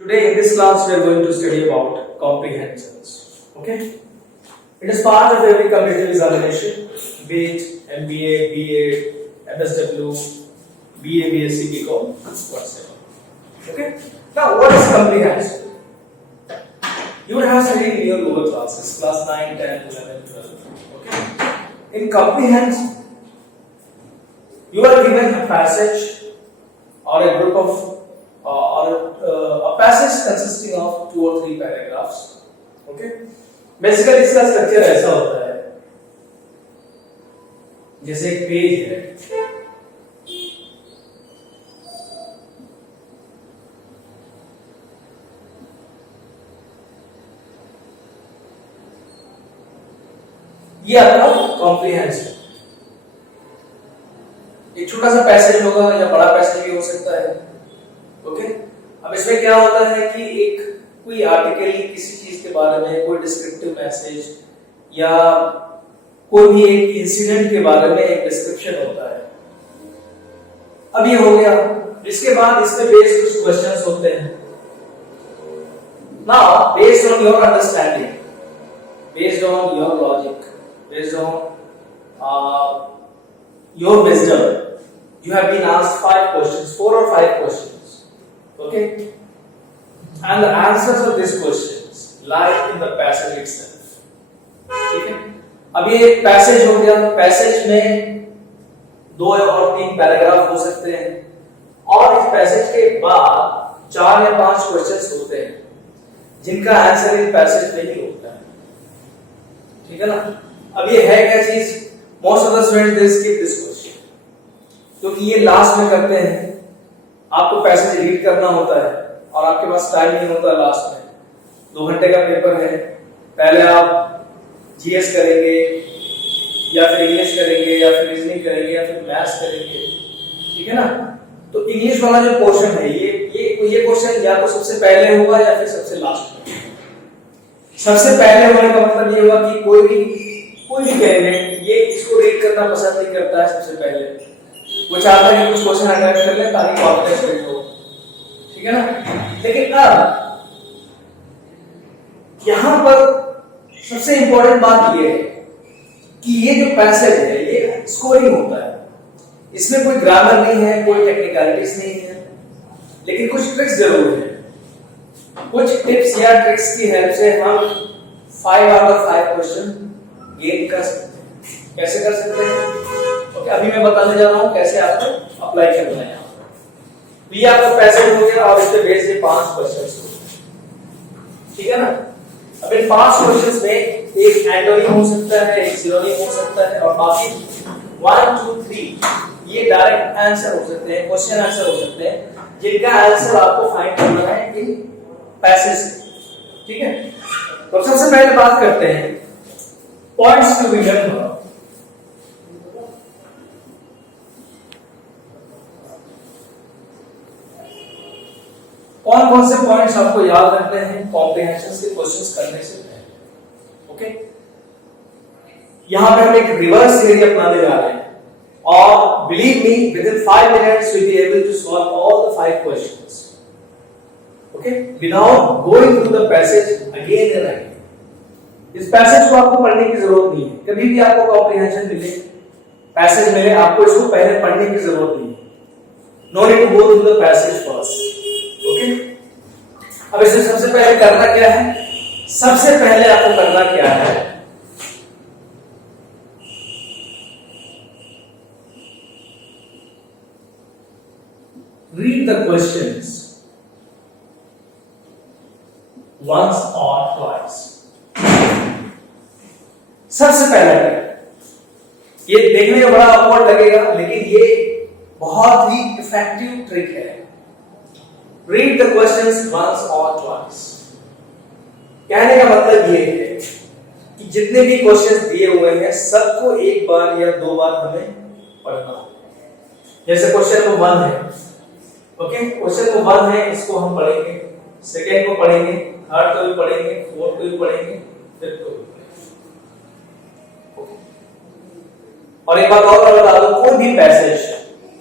Today in this class we are going to study about comprehensions. Okay? It is part of every competitive examination, be it MBA, BA, MSW, BA, BSc, BCom, whatsoever. Okay? Now what is comprehension? You would have studied in your lower classes, class 9, 10, 11, 12. Okay? In comprehension, you are given a passage or a group of a passage consisting of 2 or 3 paragraphs. Okay? Basically इसका structure ऐसा होता है जैसे एक page है, ये आपका comprehension. एक छोटा सा पैसेज होगा या बड़ा पैसेज भी हो सकता है। ओके? अब इसमें क्या होता है कि एक कोई आर्टिकल किसी चीज के बारे में, कोई डिस्क्रिप्टिव मैसेज या कोई भी एक इंसिडेंट के बारे में एक डिस्क्रिप्शन होता है। अब ये हो गया, इसके बाद इस पे बेस्ड कुछ क्वेश्चंस होते हैं। Now based on your understanding, based on your logic, based on your wisdom, you have been asked 5 questions, 4 or 5 questions. Okay? And the answers of these questions lie in the passage itself. ठीक है? अब ये passage हो गया, passage में 2 और 3 paragraph हो सकते हैं और इस पैसेज के बाद 4 या 5 क्वेश्चंस होते हैं जिनका आंसर इस पैसेज में ही होता है। ठीक है ना? अब ये है क्या चीज? Most of the students they skip this question क्योंकि ये लास्ट में करते हैं। आपको पैसेज रीड करना होता है और आपके पास टाइम नहीं होता लास्ट में। 2 घंटे का पेपर है, पहले आप जीएस करेंगे या फिर इंग्लिश करेंगे या फिर रीजनिंग करेंगे या फिर मैथ्स करेंगे। ठीक है ना? तो इंग्लिश वाला जो पोर्शन है ये क्वेश्चन या तो सबसे पहले होगा या फिर सबसे लास्ट में। सबसे पहले होने का मतलब ये होगा कि कोई भी कैंडिडेट ये इसको रीड करना पसंद नहीं करता है। सबसे पहले वो चाहता है कि कुछ क्वेश्चन अटेम्प्ट कर ले ताकि कॉन्फिडेंस बिल्ड हो। ठीक है ना? लेकिन अब यहां पर सबसे इंपॉर्टेंट बात ये है कि ये जो पैसेज है ये स्कोरिंग होता है। इसमें कोई ग्रामर नहीं है, कोई टेक्निकलिटीज नहीं है, लेकिन कुछ ट्रिक्स जरूर है। कुछ टिप्स या ट्रिक्स की हेल्प से हम 5 आउट ऑफ 5 क्वेश्चन गेन कर सकते हैं। कैसे कर सकते हैं? ओके, अभी मैं बताने जा रहा हूं कैसे आपको अप्लाई करना है। तो ये आपका पैसेज हो गया और इसके बेस पे 5 क्वेश्चंस हो। ठीक है ना? अब इन 5 क्वेश्चंस में एक एंटोनिम हो सकता है, एक सिनोनिम हो सकता है और बाकी 1 2 3 ये डायरेक्ट आंसर हो सकते हैं, क्वेश्चन आंसर हो सकते हैं जिनका आंसर आपको फाइंड करना है इन पैसेज। ठीक है? तो सबसे पहले बात करते हैं पॉइंट्स टू बी रिमेंबर। कौन कौन से पॉइंट्स आपको याद रखने हैं कॉम्प्रिहेंशन के क्वेश्चंस करने से पहले। ओके? यहां पे हम एक रिवर्स थियरी अपनाने जा रहे हैं और believe me within 5 minutes we will be able to solve all the 5 questions. Okay? Without going through the passage again and again. इस पैसेज को आपको पढ़ने की जरूरत नहीं है। कभी भी आपको कॉम्प्रिहेंशन मिले, पैसेज मिले, आपको इसको पहले पढ़ने की जरूरत नहीं है। No need to go through the passage first. Okay? अब इसमें सबसे पहले करना क्या है? सबसे पहले आपको करना क्या है? Read the questions once or twice। सबसे पहला ट्रिक, ये देखने में बड़ा ऑकवर्ड लगेगा लेकिन ये बहुत ही इफेक्टिव ट्रिक है। रीड द क्वेश्चंस वंस और ट्वाइस। कहने का मतलब ये है कि जितने भी क्वेश्चंस दिए हुए हैं सबको एक बार या 2 बार हमें पढ़ना है। जैसे क्वेश्चन नंबर 1 है, ओके? क्वेश्चन नंबर 1 है, इसको हम पढ़ेंगे, सेकंड को पढ़ेंगे, थर्ड को भी पढ़ेंगे, फोर्थ को भी पढ़ेंगे, फिफ्थ को भी। और एक बात और बता दूं, कोई भी पैसेज,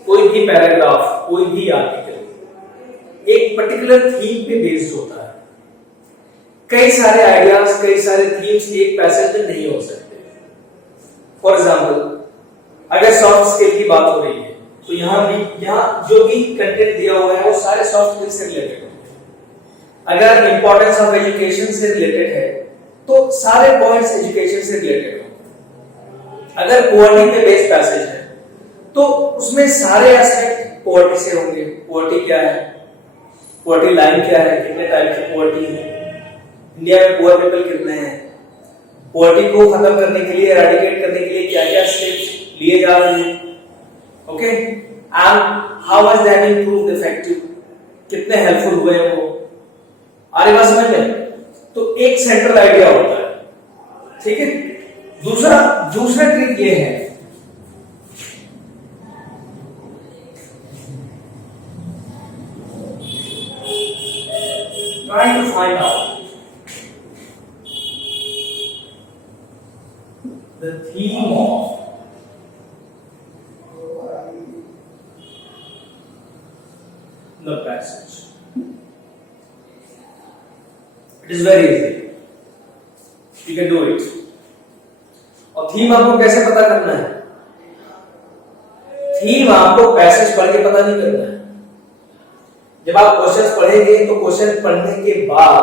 कोई भी पैराग्राफ, कोई भी आर्टिकल एक पर्टिकुलर थीम पे बेस्ड होता है। कई सारे आइडियाज, कई सारे थीम्स एक पैसेज में नहीं हो सकते। फॉर एग्जाम्पल, अगर सॉफ्ट स्किल की बात हो रही है तो यहाँ जो भी कंटेंट दिया हुआ है वो सारे सॉफ्ट स्किल से रिलेटेड है। अगर इंपॉर्टेंस ऑफ एजुकेशन से रिलेटेड है तो सारे पॉइंट्स एजुकेशन से रिलेटेड होंगे। अगर पॉवर्टी पे बेस्ड पैसेज है तो उसमें सारे एस्पेक्ट पॉवर्टी से होंगे। पॉवर्टी क्या है, पॉवर्टी लाइन क्या है, कितने टाइप की पॉवर्टी है, इंडिया में पुअर पीपल कितने हैं, पॉवर्टी को खत्म करने के लिए, एराडिकेट करने के लिए क्या क्या स्टेप्स लिए जा रहे हैं, okay, and how much that improved effective, कितने हेल्पफुल हुए हैं वो। आ रही बात समझ में? तो एक सेंट्रल आइडिया होता है, ठीक है। दूसरा ट्रिक ये है, trying to find out the theme of the passage. It is very easy. You can do it. और थीम आपको कैसे पता करना है? थीम आपको पैसेज पढ़ के पता नहीं करना है। जब आप क्वेश्चन पढ़ेंगे तो क्वेश्चन पढ़ने के बाद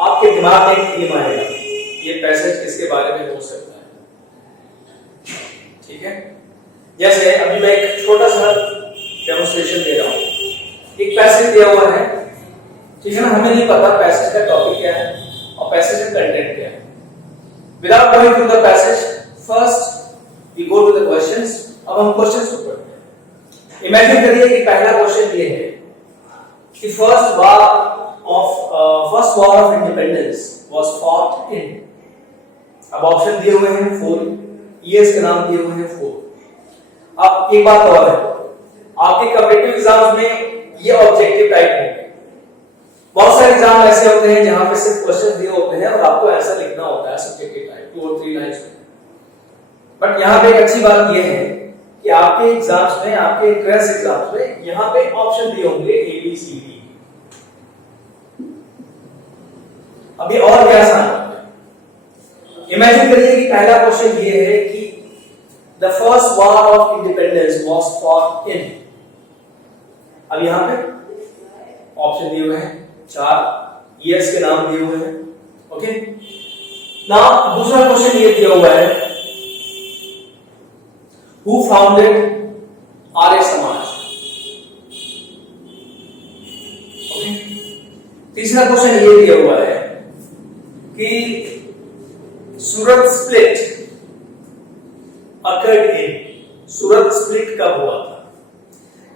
आपके दिमाग में एक थीम आएगा, ये पैसेज किसके बारे में हो सकता है, ठीक है। जैसे अभी मैं एक छोटा सा डेमोन्स्ट्रेशन दे रहा हूं। एक पैसेज दिया हुआ है, ठीक है ना, हमें नहीं पता पैसेज का टॉपिक क्या है और पैसेज का कंटेंट क्या है। Without going to the passage, first we go to the questions. अब हम क्वेश्चंस को पढ़ते हैं। इमेजिन करिए कि पहला क्वेश्चन ये है कि first war of independence was fought in. अब ऑप्शन दिए हुए हैं 4, ईयर्स के नाम दिए हुए हैं 4। अब एक बात और है, आपके कॉम्पिटिटिव एग्जाम्स में ये ऑब्जेक्टिव टाइप होंगे। बहुत सारे एग्जाम ऐसे होते हैं जहां पे सिर्फ क्वेश्चन दिए होते हैं और आपको ऐसा लिखना होता है सब्जेक्टिव टाइप 2 और 3 लाइंस में। बट यहाँ पे एक अच्छी बात यह है कि आपके एग्जाम्स में, आपके इंट्रेंस एग्जाम्स में यहाँ पे ऑप्शन दिए होंगे ए बी सी डी। अभी और क्या आसान है, इमेजिन करिए कि पहला क्वेश्चन ये है कि the first war of independence was fought in. अब यहाँ पे ऑप्शन दिए हुए हैं 4, ईयर्स के नाम दिए हुए हैं, ओके। नाउ दूसरा क्वेश्चन ये दिया हुआ है, Who founded Arya Samaj? Okay. तीसरा क्वेश्चन ये दिया हुआ है कि Surat split occurred in. Surat split कब हुआ था?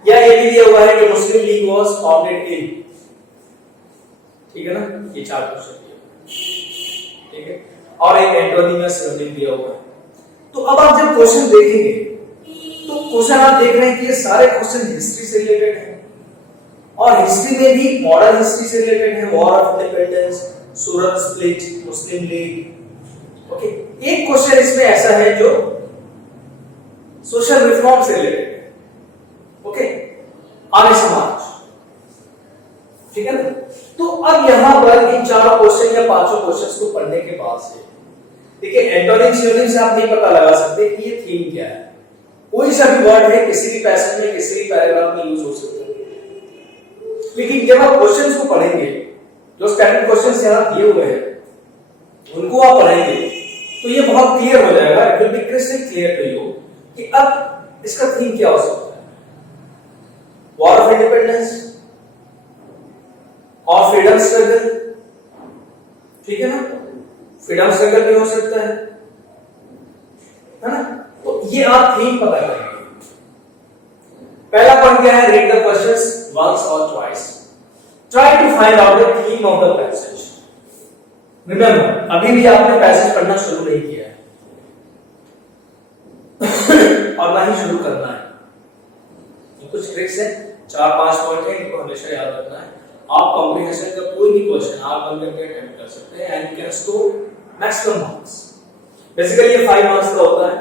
या ये भी दिया हुआ है कि मुस्लिम लीग वाज फाउंडेड इन। ठीक है ना, ये 4 क्वेश्चन दिए, ठीक है। और एक एंटोनिम या सिनोनिम दिया हुआ है। तो अब आप जब क्वेश्चन देखेंगे तो क्वेश्चन आप देख रहे हैं कि ये सारे क्वेश्चन हिस्ट्री से रिलेटेड हैं और हिस्ट्री में भी मॉडर्न हिस्ट्री से रिलेटेड है। War of independence, Surat split, Muslim league, okay. एक क्वेश्चन इसमें ऐसा है जो सोशल रिफॉर्म से रिलेटेड है, ओके, आर्य समाज, ठीक है ना। तो अब यहां पर इन 4 क्वेश्चन या 5 क्वेश्चंस को पढ़ने के बाद से देखिए, एंटोनिम सिनोनिम से आप नहीं पता लगा सकते कि ये थीम क्या है। कोई सा भी वर्ड है किसी भी पैसेज में, किसी भी पैराग्राफ में यूज हो सकता है। लेकिन जब आप क्वेश्चंस को पढ़ेंगे, जो स्टैंडर्ड क्वेश्चंस यहां दिए हुए हैं उनको आप पढ़ेंगे तो ये बहुत क्लियर हो जाएगा, it will be crystal clear to you कि अब इसका थीम क्या हो सकता है। वॉर ऑफ इंडिपेंडेंस और फ्रीडम स्ट्रगल, ठीक है ना, फ्रीडम स्ट्रगल भी हो सकता है ना। तो ये आप थीम पता करेंगे। पहला पॉइंट क्या है, रीड द क्वेश्चंस वंस और twice, try to find out the theme of the passage. Remember, अभी भी आपने पैसेज पढ़ना शुरू नहीं किया है और ना ही शुरू करना है। तो कुछ ट्रिक्स है, 4-5 पॉइंट है, इनको हमेशा याद रखना है। आप कॉम्प्रिहेंशन का कोई भी क्वेश्चन आप बन करके अटेम्प्ट कर सकते हैं and you can score maximum marks. Basically ये 5 मार्क्स का होता है।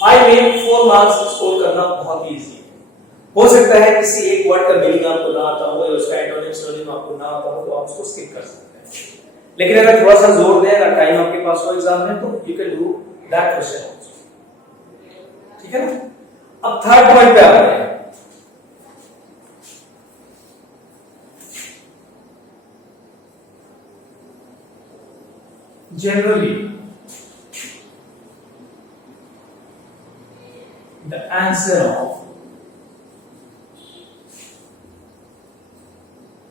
5 में 4 मार्क्स स्कोर करना बहुत इजी है। हो सकता है किसी एक वर्ड का मीनिंग आपको ना आता हो या उसका एंटोनिम सिनोनिम आपको ना आता हो, तो आप उसको स्किप कर सकते हैं। लेकिन अगर थोड़ा सा जोर दें, अगर टाइम आपके पास हो एग्जाम में, तो you can do that question also. ठीक है ना? अब थर्ड पॉइंट पे आ रहे हैं। Generally, the answer of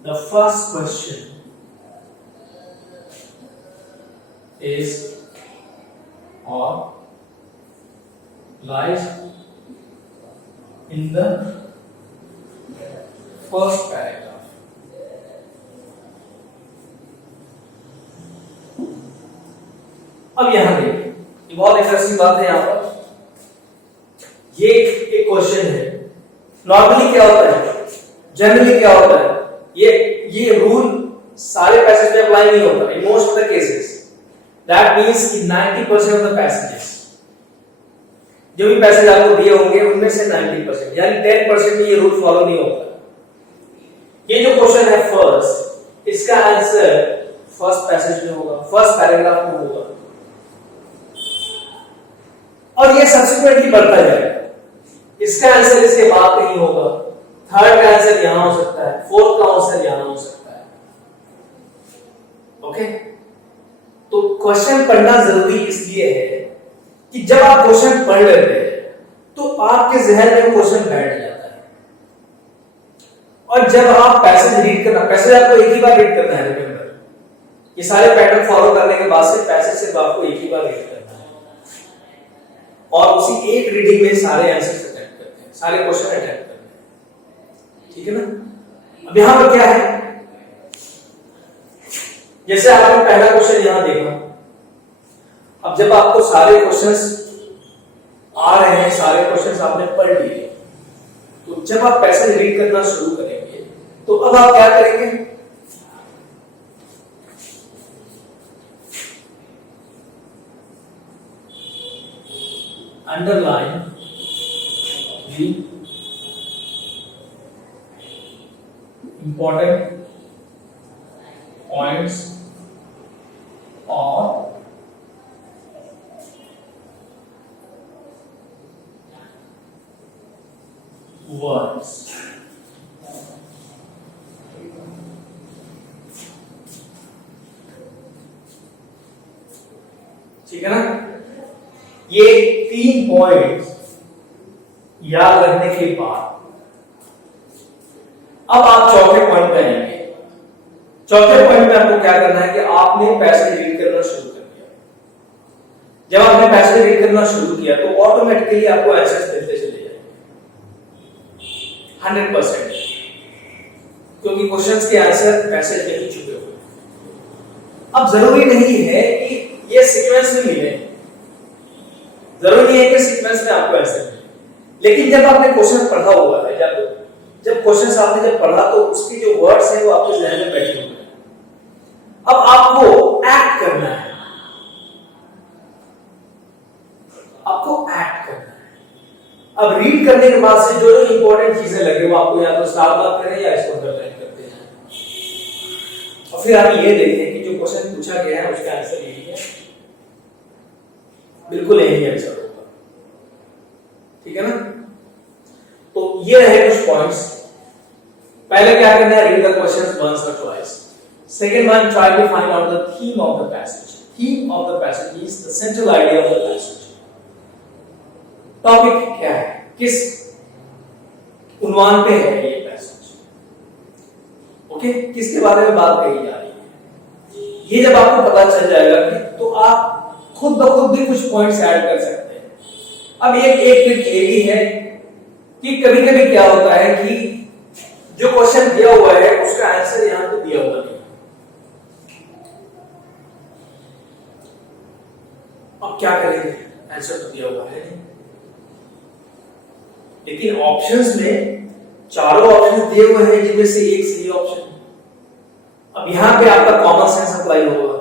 the first question is or lies in the first paragraph. अब यहां देखिए, ये बहुत इंटरेस्टिंग बात है। यहां पर ये एक क्वेश्चन है। नॉर्मली क्या होता है, जनरली क्या होता है, ये रूल सारे पैसेज में अप्लाई नहीं होता। In most of the cases that means कि 90% ऑफ द पैसेजेस, जो भी पैसेज आपको दिए होंगे उनमें से 90% यानी 10% में ये रूल फॉलो नहीं होता। ये जो क्वेश्चन है फर्स्ट, इसका आंसर फर्स्ट पैसेज में होगा, फर्स्ट पैराग्राफ में होगा, और ये सब्सिक्वेंटली बढ़ता जाएगा। इसका आंसर इसके बाद नहीं होगा, थर्ड का आंसर यहां हो सकता है, फोर्थ का आंसर यहां हो सकता है। ओके, तो क्वेश्चन पढ़ना जरूरी इसलिए है कि जब आप क्वेश्चन पढ़ लेते हैं तो आपके जहन में क्वेश्चन बैठ जाता है, और जब आप पैसेज रीड करना, पैसेज आपको एक ही बार रीड करना है, रिमेंबर, ये सारे पैटर्न फॉलो करने के बाद से पैसेज सिर्फ आपको एक ही बार रीड करना है, और उसी एक रीडिंग में सारे आंसर अटेम्प्ट करते हैं, सारे क्वेश्चन अटेम्प्ट करते हैं। ठीक है ना? अब यहां पर क्या है, जैसे आपने पहला क्वेश्चन यहां देखा, अब जब आपको सारे क्वेश्चंस आ रहे हैं, सारे क्वेश्चंस आपने पढ़ लिए, तो जब आप पैसेज रीड करना शुरू करेंगे तो अब आप क्या करेंगे, underline the important points or words। ठीक है ना? ये 3 पॉइंट्स याद रखने के बाद अब आप चौथे पॉइंट पे आएंगे। चौथे पॉइंट में आपको क्या करना है कि आपने पैसेज रीड करना शुरू कर दिया। जब आपने पैसेज रीड करना शुरू किया तो ऑटोमेटिकली आपको आंसर्स मिलते चले जाएंगे 100%, क्योंकि क्वेश्चंस के आंसर पैसेज में ही छुपे हुए हैं। अब जरूरी नहीं है कि ये सीक्वेंस में मिले, जरूरी नहीं है कि सीक्वेंस में आपको आंसर मिले, लेकिन जब आपने क्वेश्चन पढ़ा हुआ है, जब क्वेश्चन आपने जब पढ़ा तो उसके जो वर्ड्स हैं वो आपके जहन में बैठे हुए हैं। अब आपको एक्ट करना है, आपको एक्ट करना है। अब रीड करने के बाद से जो जो इंपॉर्टेंट चीजें लगे वो आपको या तो स्टार मार्क करें या इसको अंडरलाइन करते हैं, और फिर आप ये देखें कि जो क्वेश्चन पूछा गया है उसका आंसर यही है, बिल्कुल यही आंसर होगा। ठीक है ना? तो ये रहे कुछ पॉइंट्स। पहले क्या करना है, रीड द क्वेश्चंस वंस और twice. Second one, try to find out the theme of the passage. Theme of the passage is the central idea of the passage. Topic क्या है, किस उन्वान पे है ये पैसेज, ओके, किसके बारे में बात कही जा रही है, ये जब आपको पता चल जाएगा तो आप खुद ब खुद भी कुछ पॉइंट्स ऐड कर सकते हैं। अब एक ट्रिक ये भी है कि कभी कभी क्या होता है कि जो क्वेश्चन दिया हुआ है उसका आंसर यहां पे दिया हुआ नहीं, अब क्या करेंगे, आंसर तो दिया हुआ है लेकिन ऑप्शंस में चारों ऑप्शन दिए हुए हैं जिनमें से एक सही ऑप्शन है। अब यहां पे आपका कॉमन सेंस अप्लाई होगा,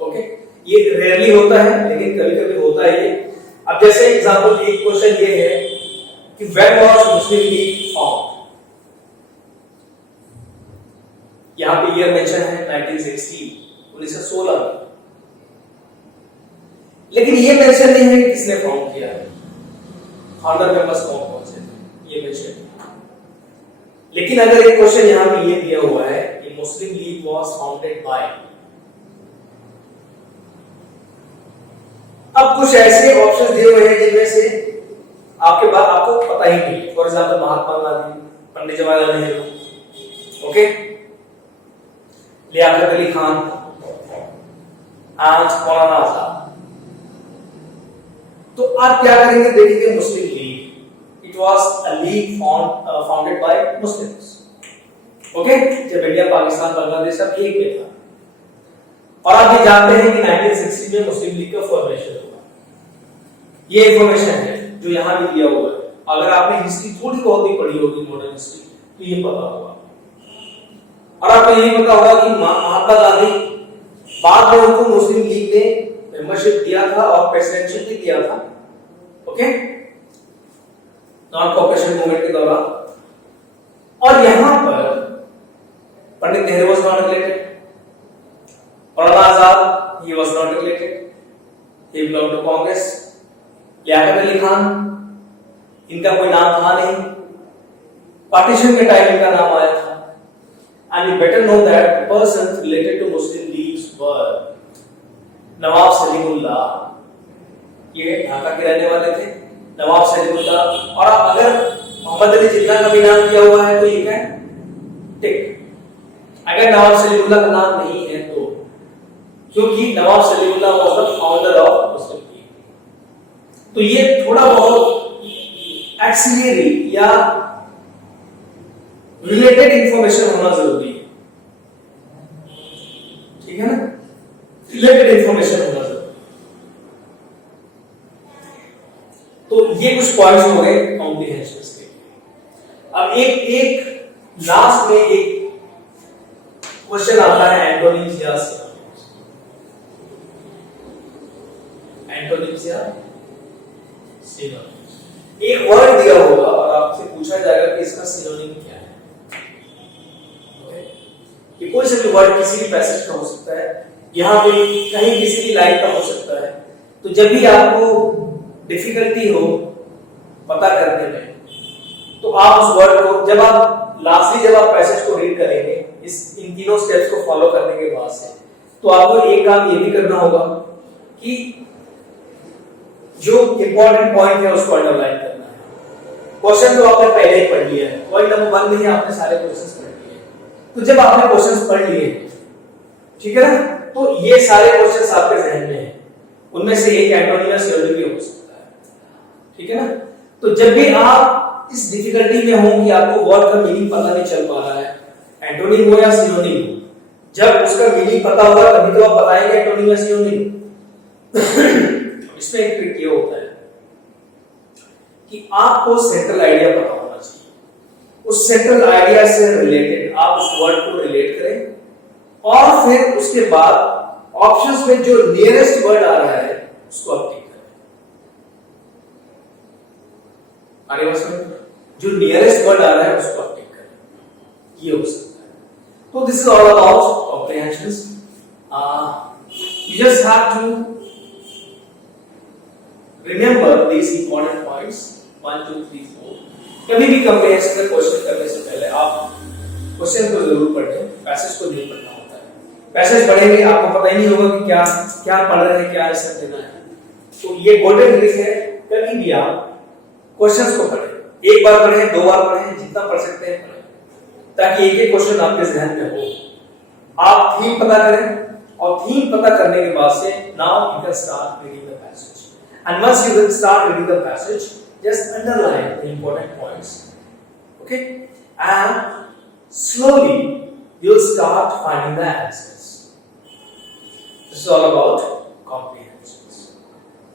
ओके, ये रेयरली होता है लेकिन कभी कभी होता है ये अब जैसे एग्जांपल एक क्वेश्चन ये है कि when was Muslim league form, यहां पे ईयर मेंशन है 1960, 1916 में, लेकिन ये मेंशन नहीं है कि किसने फॉर्म किया है, फाउंडर मेंबर्स कौन से थे, ये मेंशन। लेकिन अगर एक क्वेश्चन यहां पे ये दिया हुआ है कि मुस्लिम लीग वाज फाउंडेड बाय, अब कुछ ऐसे ऑप्शंस दिए हुए हैं जिनमें से आपको पता ही नहीं, for example Mahatma Gandhi, Pandit Jawaharlal Nehru, okay, Liaquat Ali Khan, आज मौलाना आजाद। तो आप क्या करेंगे, देखेंगे Muslim League, it was a league founded by Muslims, okay, जब इंडिया पाकिस्तान बांग्लादेश सब एक में था। और आप ये जानते हैं कि 1960 में मुस्लिम लीग का फॉर्मेशन हुआ, ये इंफॉर्मेशन है जो यहां भी दिया हुआ है। अगर आपने हिस्ट्री थोड़ी बहुत भी पढ़ी होगी, मॉडर्न हिस्ट्री, तो ये पता होगा। और आपको ये पता होगा कि महात्मा गांधी बाद में उनको मुस्लिम लीग ने मेंबरशिप दिया था और प्रेसिडेंटशिप भी दिया था, ओके, नॉन कॉपरेशन मूवमेंट के दौरान। और यहां पर Pandit Nehru was not related, Maulana Azad he was not related, he belong to Congress, Liaquat Ali Khan, इनका कोई नाम था नहीं, पार्टीशन के टाइम इनका नाम आया था। And you better know that the persons related to Muslim leagues were नवाब सलीमुल्लाह, ये ढाका के रहने वाले थे, नवाब सलीमुल्लाह। और अगर मोहम्मद अली जिन्ना का भी नाम दिया हुआ है तो ये क्या टिक। अगर नवाब सलीमुल्लाह का नाम नहीं है तो, क्योंकि Nawab Salimullah was the founder of Muslim League, तो ये थोड़ा बहुत एक्सिलरी या रिलेटेड इंफॉर्मेशन होना जरूरी है, ठीक है ना, रिलेटेड इंफॉर्मेशन होना जरूरी। तो ये कुछ पॉइंट्स हो गए कॉम्प्रिहेंशन के। अब एक लास्ट में एक क्वेश्चन आता है एंटोनिम्स या सिनोनिम्स, एंटोनिम्स या सिनोनिम्स। एक वर्ड दिया होगा और आपसे पूछा जाएगा कि इसका सिनोनिम क्या है। कि कोई सा भी वर्ड किसी भी पैसेज का हो सकता है, यहां पे कहीं किसी भी लाइन का हो सकता है। तो जब भी आपको डिफिकल्टी हो पता करने में, तो आप उस वर्ड को जब आप पैसेज को रीड करेंगे, इन तीनों स्टेप्स को फॉलो करने के बाद से, तो आपको एक काम ये भी करना होगा कि जो इंपॉर्टेंट पॉइंट है उसको अंडरलाइन करना है। क्वेश्चन तो आपने पहले ही पढ़ लिया है, पॉइंट नंबर 1 में ही आपने सारे क्वेश्चंस पढ़ लिए। तो जब आपने क्वेश्चंस पढ़ लिए, ठीक है ना, तो ये सारे क्वेश्चंस आपके जहन में हैं, उनमें से एक एंटोनिम या सिनोनिम भी हो सकता है, ठीक है ना। तो जब भी आप इस डिफिकल्टी में हो कि आपको वर्ड का मीनिंग पता नहीं चल पा रहा है, एंटोनिम हो या सिनोनिम हो, जब उसका मीनिंग पता होगा तभी तो आप बताएंगे एंटोनिम या सिनोनिम। इसमें एक ट्रिक ये होता है कि आपको सेंट्रल आइडिया पता होना चाहिए, उस सेंट्रल आइडिया से रिलेटेड आप उस वर्ड को रिलेट करें, और फिर उसके बाद ऑप्शंस में जो नियरेस्ट वर्ड आ रहा है उसको आप टिक करें। आगे बढ़ सकते हैं, जो नियरेस्ट वर्ड आ रहा है उसको आप टिक करें, ये हो सकता है। तो this is all about comprehensions. You just have to remember these important points 1 2 3 4। कभी भी कॉम्प्रिहेंशन का क्वेश्चन करने से पहले आप क्वेश्चन को जरूर पढ़ें, पैसेज को नहीं पढ़ना होता है। पैसेज पढ़ेंगे आपको पता ही नहीं होगा कि क्या क्या पढ़ रहे हैं, क्या आंसर देना है। तो ये गोल्डन ट्रिक है, कभी भी आप क्वेश्चंस को पढ़ें, एक बार पढ़ें, 2 बार पढ़ें, जितना पढ़ सकते हैं पढ़ें, ताकि एक एक क्वेश्चन आपके जहन में हो। आप थीम पता करें, और थीम पता करने के बाद से now you can start reading the passage. And once you will start reading the passage, just underline the important points, okay? And slowly you'll start finding the answers. This is all about comprehensions.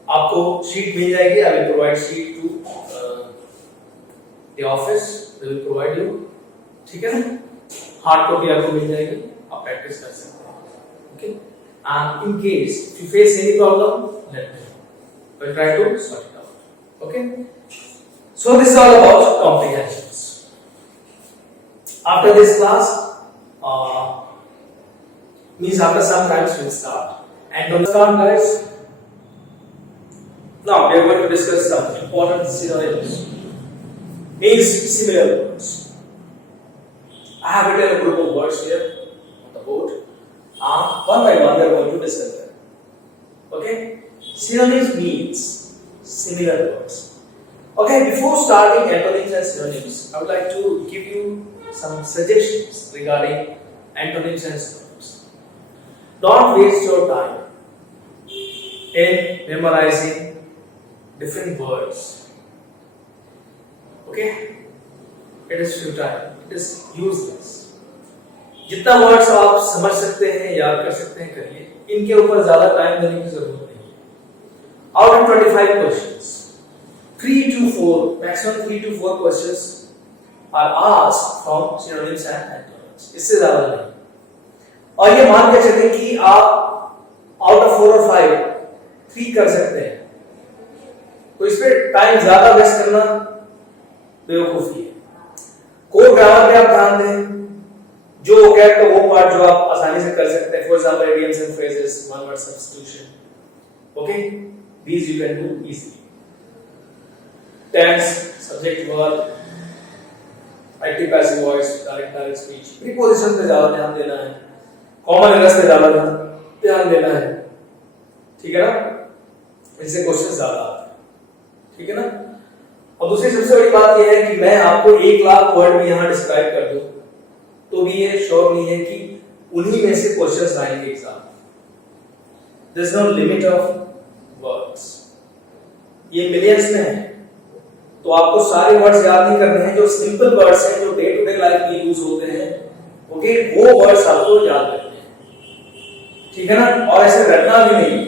आपको sheet मिल जाएगी, I will provide sheet to the office. They will provide you, ठीक है ना? Hard copy आपको मिल जाएगी, आप practice कर सकते हैं, okay? And in case if you face any problem, let me know. We'll try to sort it out. Okay? So this is all about comprehensions. After this class, means after some times we'll start. And don't start, guys. Now we are going to discuss some important synonyms. Means similar words. I have written a group of words here on the board. One by one we are going to discuss them. Okay? Synonyms means similar words. Okay, before starting antonyms and synonyms, I would like to give you some suggestions regarding antonyms and synonyms. Don't waste your time in memorizing different words. Okay? It is futile. It is useless. जितना words आप समझ सकते हैं, याद कर सकते हैं, करिए. इनके ऊपर ज्यादा टाइम देने की जरूरत नहीं है. Out of 25 questions, 3 to 4, maximum 3 to 4 questions are asked from synonyms and antonyms. इससे ज्यादा नहीं. और ये मान के चलें कि आप out of 4 or 5 3 कर सकते हैं, तो इस पे टाइम ज्यादा वेस्ट करना बेवकूफी है. कोर ग्रामर पे आप ध्यान दें. जो वोकैब का वो पार्ट जो आप आसानी से कर सकते हैं, for example idioms and phrases, one word substitution. Okay, these you can do easily. Tense, subject, verb, active passive voice, direct speech. Preposition पे ज्यादा ध्यान देना है, कॉमन एरर्स पे ज्यादा ध्यान देना है. ठीक है ना? इससे क्वेश्चन ज्यादा आते हैं. ठीक है ना? और दूसरी सबसे बड़ी बात यह है कि मैं आपको 1 लाख वर्ड में यहां डिस्क्राइब कर दूं तो भी ये श्योर नहीं है कि उन्हीं में से क्वेश्चंस आएंगे exam. There is no limit of words. ये मिलियंस में है, तो आपको सारे वर्ड्स याद नहीं करने हैं. जो सिंपल वर्ड्स हैं, जो डे टू डे लाइफ में यूज होते हैं, ओके, वो वर्ड्स आपको याद रखने हैं. ठीक है ना? और ऐसे रटना भी नहीं.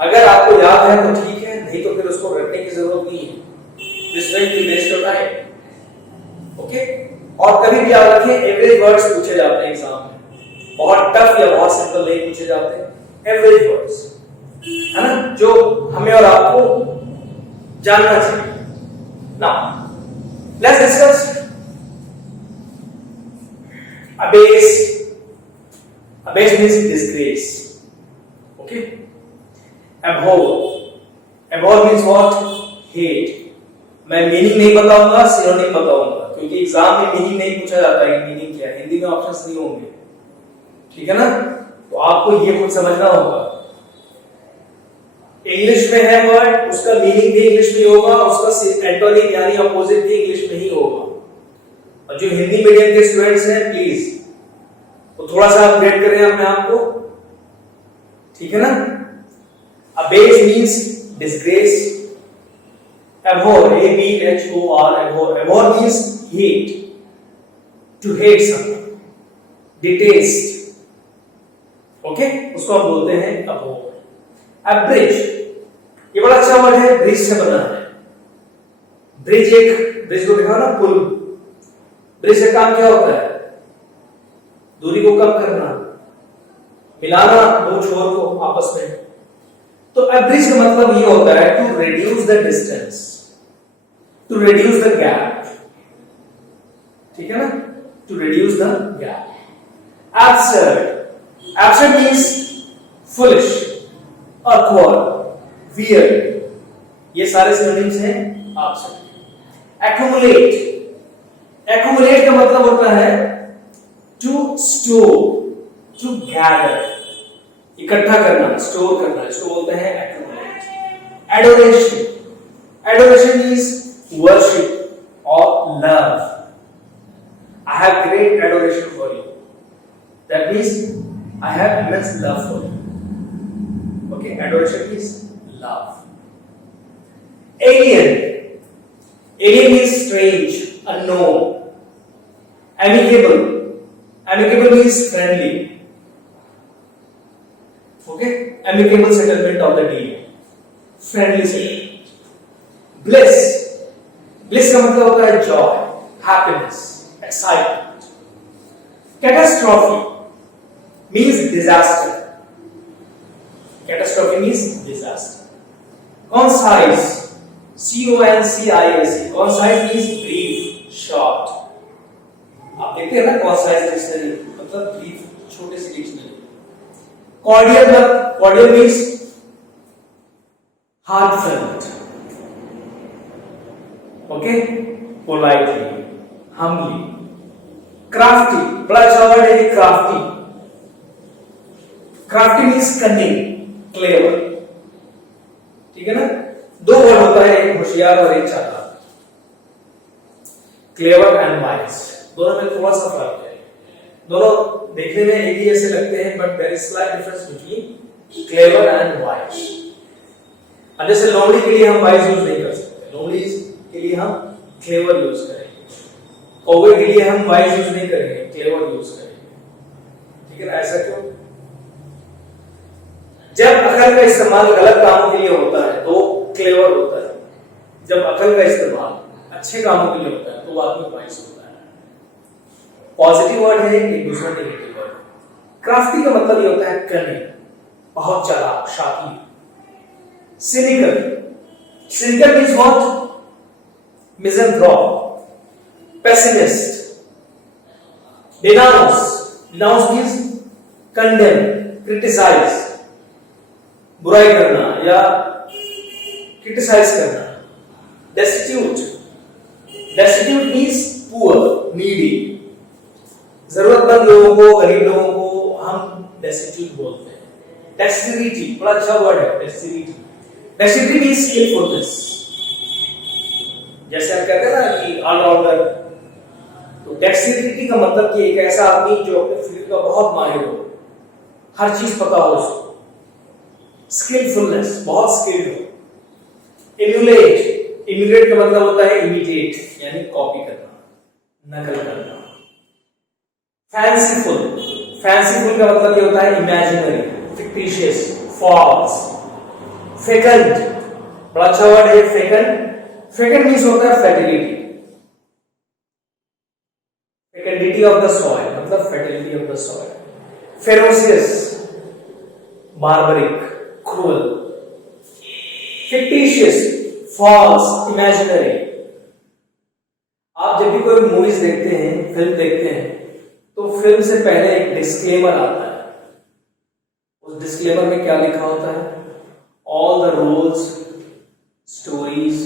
अगर आपको याद है तो ठीक है, नहीं तो फिर उसको रटने की जरूरत नहीं है. This way you waste your time. Okay? और कभी भी याद रखें, एवरेज वर्ड्स पूछे जाते हैं एग्जाम में. बहुत टफ या बहुत सिंपल नहीं पूछे जाते. एवरेज वर्ड्स, है ना, जो हमें और आपको जानना चाहिए. Now let's discuss abase. Abase means disgrace. Okay? Abhor. Abhor means what? Hate. मैं मीनिंग नहीं बताऊंगा, सिनोनिम बताऊंगा, क्योंकि एग्जाम में मीनिंग नहीं पूछा जाता है. मीनिंग क्या है? हिंदी में ऑप्शंस नहीं होंगे. ठीक है ना? तो आपको ये खुद समझना होगा. इंग्लिश में है वर्ड, उसका मीनिंग भी इंग्लिश में होगा, उसका एंटोनिम यानी अपोजिट भी इंग्लिश में ही होगा. और जो हिंदी मीडियम के स्टूडेंट्स हैं, प्लीज तो थोड़ा सा अपग्रेड करें अपने आप को. ठीक है ना? Abyss means disgrace. Abhor, A-B-H-O-R, abhor. Abhor means hate. To hate someone. Detest. Okay? उसको हम बोलते हैं abhor. Abridge. ये बड़ा अच्छा वर्ड है, ब्रिज से बना है. ब्रिज ब्रिज को देखा ना, पुल. ब्रिज का काम क्या होता है? दूरी को कम करना, मिलाना दो छोर को आपस में. तो abridge का मतलब ये होता है to reduce the distance, to reduce the gap. ठीक है ना? To reduce the gap. Absurd. Absurd means foolish, awkward, weird. ये सारे synonyms हैं absurd. Accumulate. Accumulate का मतलब होता है to store, to gather. इकट्ठा करना, स्टोर करना, इसको बोलते हैं accumulate. Adoration. Adoration means worship or love. I have great adoration for you. That means I have immense love for you. Okay, adoration means love. Alien. Alien means strange, unknown. Amicable. Amicable means friendly. Okay, amicable settlement of the deal. Friendly settlement. Bliss. Bliss का मतलब होता है joy, happiness, excitement. Catastrophe means disaster. Catastrophe means disaster. Concise, CONCISE, concise means brief, short. आप देखते हैं ना concise dictionary मतलब brief, छोटे से dictionary. Cordial means heartfelt. Okay, politely, humbly. Crafty, बड़ा अच्छा वर्ड है crafty. Crafty means cunning, clever. ठीक है ना? दो वर्ड होता है, एक होशियार और एक चालाक. Clever and wise. दोनों में थोड़ा सा फर्क है. दोनों देखने में एक ही जैसे लगते हैं, but there is slight difference between clever and wise. अब जैसे लोमड़ी के लिए हम wise यूज नहीं कर सकते. लोमड़ी के लिए हम clever यूज करेंगे. कौवे के लिए हम wise यूज नहीं करेंगे, clever यूज करेंगे. ठीक है ना? ऐसा क्यों? जब अकल का इस्तेमाल गलत कामों के लिए होता है तो क्लेवर होता है. जब अकल का इस्तेमाल अच्छे कामों के लिए होता है तो आदमी वाइज होता है. पॉजिटिव वर्ड है, एक दूसरा नेगेटिव वर्ड. क्राफ्टी का मतलब ये होता है कनिंग, बहुत चालाक, शातिर. Cynical means what? Misanthrope, pessimist. Denounce means condemn, criticise, बुराई करना या क्रिटिसाइज करना. Destitute means poor, needy. जरूरतमंद लोगों को, गरीब लोगों को हम डेस्टिट्यूट बोलते हैं. डेक्स्टिरिटी, बड़ा अच्छा वर्ड है डेक्स्टिरिटी मींस स्किलफुलनेस. जैसे हम कहते हैं ना कि ऑलराउंडर, तो डेक्स्टिरिटी का मतलब कि एक ऐसा आदमी जो अपने फील्ड का बहुत माहिर हो, हर चीज पता हो उसको. स्किलफुलनेस, बहुत स्किल्ड हो. इम्यूलेट का मतलब होता है इमिटेट, यानी कॉपी करना, नकल करना. फैंसीफुल का मतलब ये होता है इमेजिनरी, फिक्टिशियस, फॉल्स. फेकंड, बड़ा अच्छा वर्ड है फेकंड मींस होता है fertility. Fecundity of the soil मतलब fertility of the soil. Ferocious, barbaric, cruel. fictitious, false, imaginary. आप जब भी कोई मूवीज देखते हैं, फिल्म देखते हैं, तो फिल्म से पहले एक डिस्क्लेमर आता है. उस डिस्क्लेमर में क्या लिखा होता है? All the roles, stories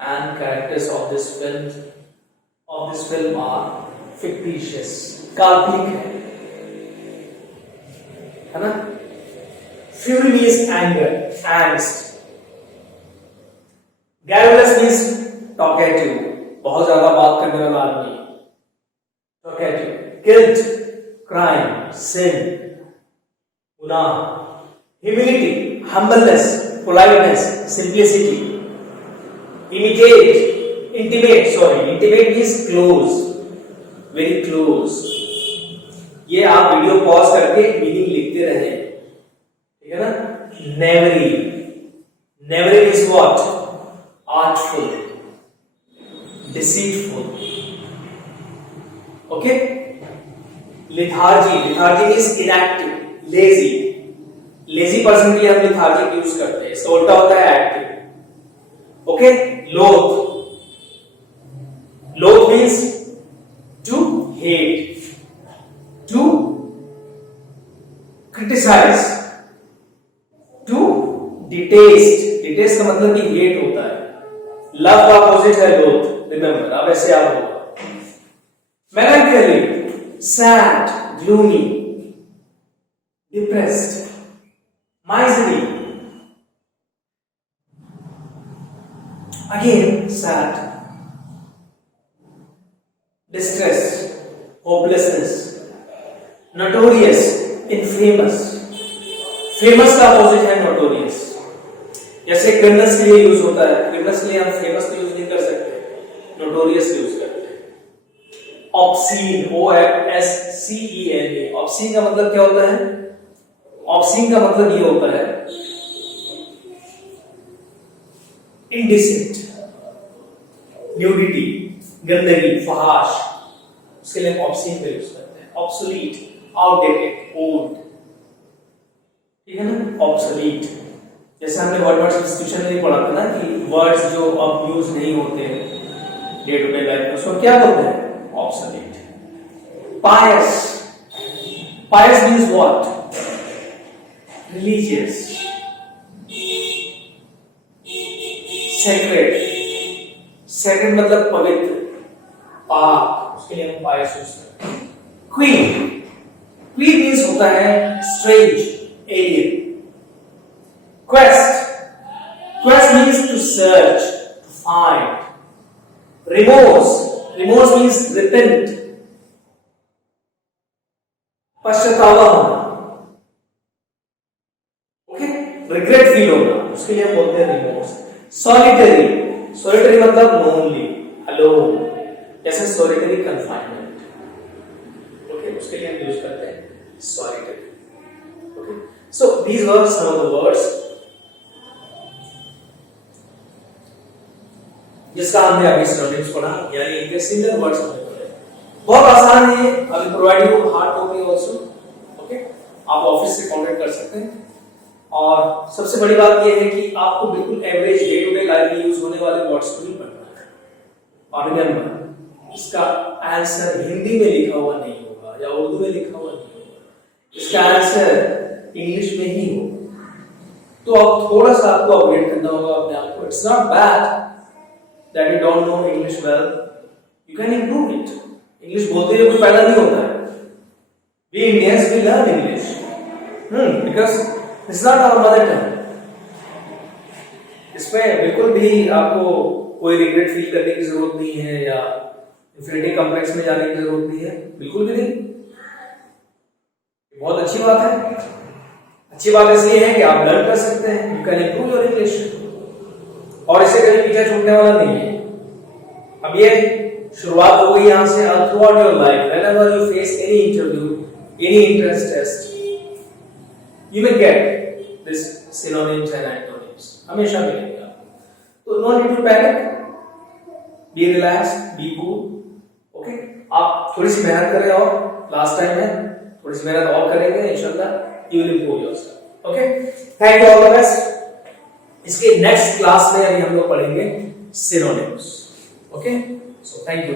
and characters of this film are fictitious. काल्पनिक है ना? Fury means anger, angst. Garrulous means talkative, बहुत ज्यादा बात करने वाला आदमी. Talkative. Guilt, crime, sin, गुनाह. Humility, humbleness, politeness, simplicity. Intimate means close, very close. ये आप वीडियो पॉज करके मीनिंग लिखते रहे. ठीक है ना? Knavery is what? Artful, deceitful. Okay? Lethargy means inactive, lazy person के लिए हम lethargic यूज करते हैं. इसका उल्टा होता है active. Okay? Loath means to hate, to criticize, to detest का मतलब कि हेट होता है. लव का अपोजिट है लोथ, रिमेंबर. अब ऐसे याद होगा. melancholy, sad, gloomy, depressed. miserly, again sad. distress, hopelessness. notorious, infamous. Famous का अपोजिट है नोटोरियस. जैसे क्रिमिनल्स के लिए यूज होता है, क्रिमिनल्स के लिए हम फेमस यूज नहीं कर सकते, नोटोरियस यूज करते हैं. Obscene, OBSCEN. ऑब्सीन का मतलब क्या होता है? ऑब्सीन का मतलब ये होता है इंडिसेंट, न्यूडिटी, गंदगी, फहाश. उसके लिए हम ऑब्सीन का यूज करते हैं. Obsolete, outdated, old. ठीक है ना? ऑब्सोलीट. जैसे हमने वर्ड सब्स्टिट्यूशन में भी पढ़ा था ना कि वर्ड्स जो अब यूज नहीं होते डे टू डे लाइफ में उसको क्या बोलते हैं? Obsolete. Pious, pious means what? Religious. Sacred, sacred मतलब पवित्र, पाक, उसके लिए हम पायस यूज करते हैं। क्वीन, क्वीन मीन्स होता है strange, alien. Quest, quest means to search, to find. Remorse, remorse means repent. पश्चातावा होना, ओके, रिग्रेट फील होना, उसके लिए हम बोलते हैं रिमोर्स। सॉलिटरी, सॉलिटरी मतलब लोनली, अलोन, जैसे सॉलिटरी कन्फाइनमेंट, ओके, उसके लिए हम यूज करते हैं solitary, okay. So these were some of the words जिसका हमने अभी सिनोनिम्स पढ़ा, यानी इनके सिमिलर वर्ड्स हमने पढ़े। बहुत आसान है, I will provide you hard copy also, okay, आप ऑफिस से कांटेक्ट कर सकते हैं। और सबसे बड़ी बात यह है कि आपको बिल्कुल average day to day life में यूज होने वाले वर्ड्स को ही पढ़ना है। और रिमेंबर, इसका आंसर हिंदी में लिखा हुआ नहीं होगा या उर्दू में लिखा हुआ नहीं होगा, इसका आंसर इंग्लिश में ही होगा। तो अब थोड़ा सा आपको अपडेट करना होगा अपने आप को। It's not bad that you don't know English well, you can improve it. English बोलते हुए कोई फायदा नहीं होता है। We Indians we learn English, because it's not our mother tongue. इसमें बिल्कुल भी आपको कोई रिग्रेट फील करने की जरूरत नहीं है या इंफिनिटी कॉम्प्लेक्स में जाने की जरूरत नहीं है, बिल्कुल भी नहीं। बहुत अच्छी बात है। अच्छी बात इसलिए है कि आप लर्न कर सकते हैं, you can improve your English, और इसे कभी पीछे छूटने वाला नहीं है। अब ये शुरुआत हो गई यहां से। Throughout your life, whenever you face any interview, any entrance test, you will get this synonyms and antonyms, हमेशा मिलेंगे आपको। तो no need to panic, be relaxed, be cool, okay. आप थोड़ी सी मेहनत करें और लास्ट टाइम है, थोड़ी सी मेहनत और करेंगे, इंशाल्लाह you will improve yourself, okay. Thank you, all the best. इसके नेक्स्ट क्लास में अभी हम लोग पढ़ेंगे synonyms, okay. So thank you.